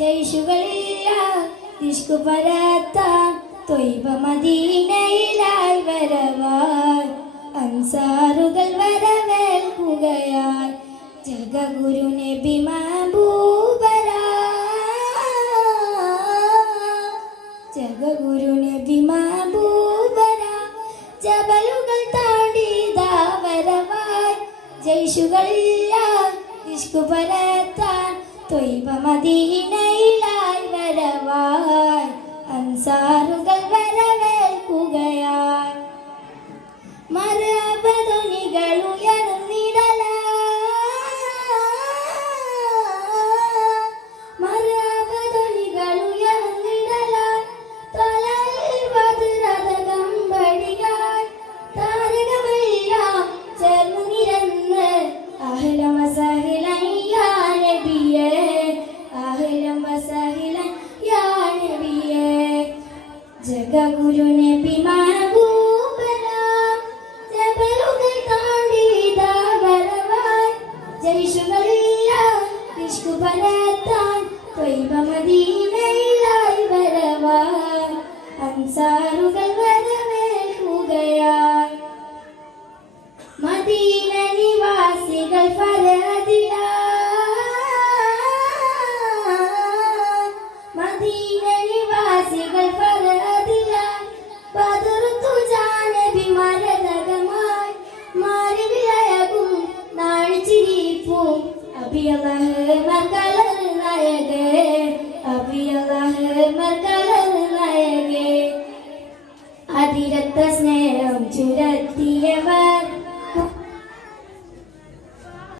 ജയ്ഷുകളില്ല ദിഷ്കു പരത്താൻ ത്വയ്ബ മദീനയിലായി വരവായി അൻസാറുകൾ വരവേൽക്കുകയായി ജഗഗുരു നബി മഹബൂബരാ ജഗഗുരു നബി മഹബൂബരാ ജബലുകൾ താണ്ടി വരവായി ജയ്ഷുകളില്ല ദിഷ്കു പരത്താൻ ത്വയ്ബ മദീനയിലായി വരവായി അൻസാറുകൾ വരവേൽക്കുകയായി മരബധ്വനികൾ ഉയർന്നിടലായി തലയിൽ ഭദ്രതകമ്പടിയായി താരകമെല്ലാം ചേർന്നു നിരന്ന് അഹ്ലൻ വസഹ്ലൻ യാ നബിയേ അഹ്ലൻ വസഹ്ലൻ യാ നബിയേ ജഗഗുരു നബി മഹബൂബരാ ജബലുകൾ താണ്ടി വരവായി ജയ്ഷുകളില്ല ദിഷ്കു പരത്താൻ ത്വയ്ബ മദീനയിലായി വരവായി അൻസാറുകൾ വരവേൽക്കുകയായി മദീന നിവാസികൾ മദീന നിവാസികൾ ഫറദിലായി ബദറുത്തു ജാനബി മരതകമായി മാറി വിളയകും നാഴിച്ചിരിപ്പും അബിയല്ലാഹ്